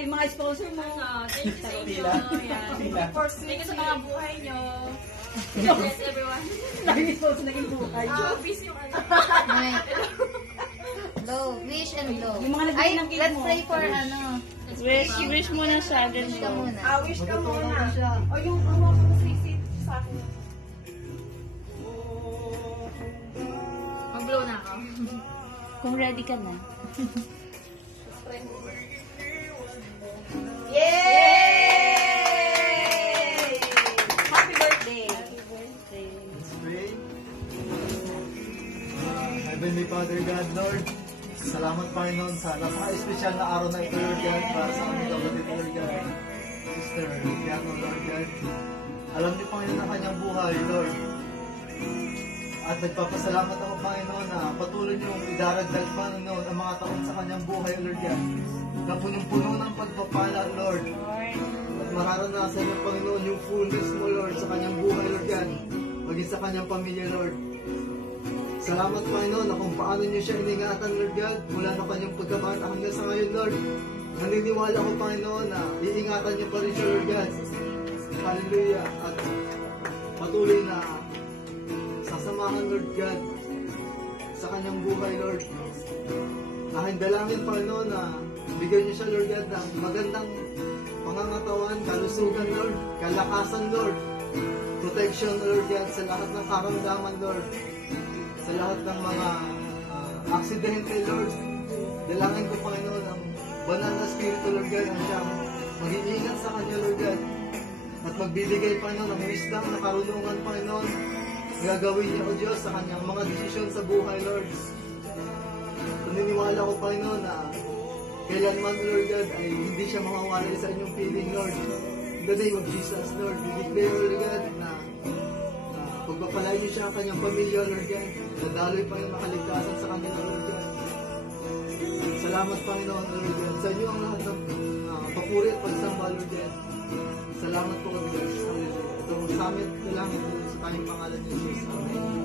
yung mga sponsor mo. Thank you sa inyo. Yan. Thank you sa mga buhay nyo. Yes, everyone. Lagi sponsor naging buhay. Peace yung ano. Low, wish and low. Yung mga Ay, nagbigay ng cake let's mo. pray for ano. Wish muna siya. Wish ka muna. Wish ka muna. O yung hawak mo sisit sa akin. Mag-blow na ako. Kung ready ka na. Yay! Happy birthday! Let's pray. Heavenly Father God, Lord, salamat Panginoon sa napaka-espesyal na araw na ito, Lord God, para sa aming kapatid, Lord God. Sister Piano, Lord God. Alam niyo, Panginoon, ang kanyang buhay, Lord. At nagpapasalamat ako, Panginoon, na patuloy niyong idaragdag, Panginoon, ang mga taon sa kanyang buhay, Lord God. Na punong-puno ng pagpapala, Lord. At mararanasan niyo, Panginoon, yung fullness mo, Lord, sa kanyang buhay, Lord God. Maging sa kanyang pamilya, Lord. Salamat, Panginoon, na kung paano niyo siya iningatan, Lord God, mula na kanyang pagkabata hanggang sa ngayon, Lord. Naniniwala ko, Panginoon, na iingatan niyo pa rin siya, Lord God. Hallelujah. At patuloy na sasamahan, Lord God, sa kanyang buhay, Lord. Dalangin, Panginoon, na bigyan niyo siya, Lord God, ng magandang pangangatawan, kalusugan, Lord, kalakasan, Lord, protection, Lord God, sa lahat ng karamdaman, Lord, sa lahat ng mga aksidente, Lord. Dalangin ko, Panginoon, ang banal na Espiritu, Lord God, ang siyang mag-iingat sa kanya, Lord God, at magbibigay, Panginoon, ng wisdom na karunungan, Panginoon, gagawin niya, O Diyos, sa kanyang mga desisyon sa buhay, Lord. Naniniwala ko, Panginoon, na kailanman, Lord God, ay hindi siya mawawala sa inyong piling, Lord. In the name of Jesus, Lord, we declare, Lord God, na pagpapalain niyo siya ang kanyang pamilya, Lord God. Nadaloy pa yung makaligtasan sa kanila, Lord God. Salamat, Panginoon, Lord God. Sa inyo ang lahat ng papuri at pagsamba, Lord God. Salamat po, Lord God. Ito ang samit na lang sa tayong pangalan ni Jesus. Amen.